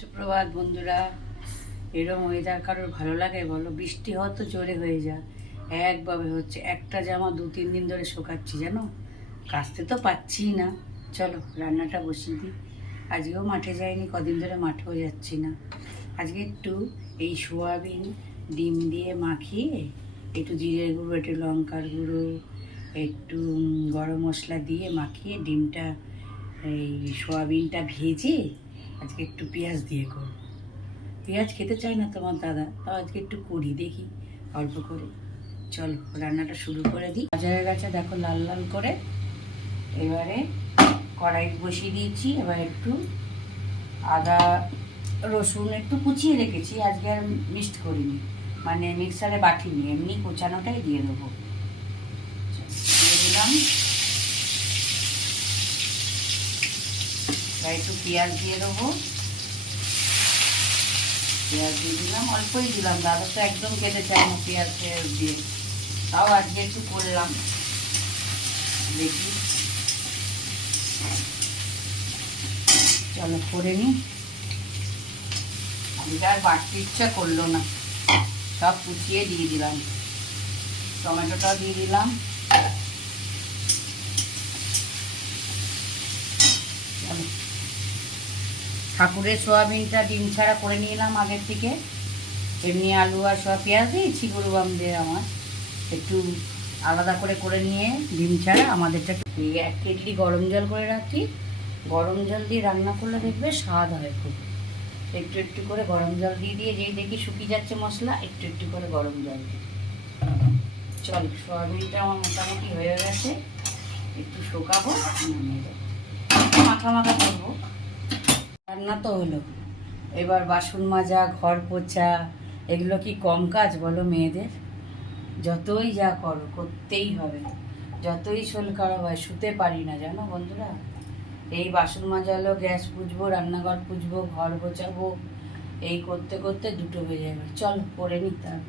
সুপ্রভাত বন্ধুরা। এরম ওয়েদার কারোর ভালো লাগে বলো? বৃষ্টি হয়তো জোরে হয়ে যায়, একভাবে হচ্ছে। একটা জামা 2-3 দিন ধরে শোকাচ্ছি, জানো, কাচতে তো পাচ্ছিই না। চলো রান্নাটা বসিয়ে দিই। আজকেও মাঠে যাইনি, কদিন ধরে মাঠেও যাচ্ছি না। আজকে একটু এই সোয়াবিন ডিম দিয়ে মাখিয়ে, একটু জিরের গুঁড়ো, একটু লঙ্কার গুঁড়ো, একটু গরম মশলা দিয়ে মাখিয়ে ডিমটা, এই সোয়াবিনটা ভেজে আজকে একটু পেঁয়াজ দিয়ে করব। পেঁয়াজ খেতে চায় না তোমার দাদা, তাও আজকে একটু করি, দেখি অল্প করে। চলো রান্নাটা শুরু করে দিই। বাজারের কাছে দেখো লাল লাল করে। এবারে কড়াই বসিয়ে দিয়েছি। এবার একটু আদা রসুন একটু কুচিয়ে রেখেছি, আজকে আর মিক্সড করিনি, মানে মিক্সারে বাটিনি, এমনি কোচানোটাই দিয়ে দেবো। দিয়ে দিলাম। এবার একটু পেঁয়াজ দিয়ে দেবো। পেঁয়াজ দিয়ে দিলাম, অল্পই দিলাম, দাদা তো একদম খেতে চায় না পেঁয়াজ দিয়ে, তাও আজকে একটু করলাম, দেখি। চলো করে নিই। আজকে আর বাড়তে ইচ্ছা করলো না, সব কুচিয়ে দিয়ে দিলাম। টমেটোটাও দিয়ে দিলাম। চলো, ঠাকুরের সোয়াবিনটা ডিম ছাড়া করে নিলাম আগের থেকে। এমনি আলু আর সব পেঁয়াজ দিয়েছি গরু বামদের, আমার একটু আলাদা করে নিয়ে ডিম ছাড়া আমাদেরটা। এক কেটলি গরম জল করে রাখি, গরম জল দিয়ে রান্না করলে দেখবে স্বাদ হয় খুব। একটু একটু করে গরম জল দিয়ে দিয়ে যেই দেখি শুকিয়ে যাচ্ছে মশলা, একটু একটু করে গরম জল দিই। চল, সোয়াবিনটা আমার মোটামুটি হয়ে গেছে, একটু শুকাবো, নামিয়ে দেবো, মাখা মাখা করবো। রান্না তো হলো, এবার বাসন মাজা, ঘর পোছা, এগুলো কি কম কাজ বলো মেয়েদের? যতই যা করো করতেই হবে, যতই শোল খারাপ হয়, শুতে পারি না জানো বন্ধুরা। এই বাসন মাজালো, গ্যাস পুছবো, রান্নাঘর পুছবো, ঘর গোছাবো, এই করতে করতে 2টো বেজে যাবে। চল করে নিতে হবে।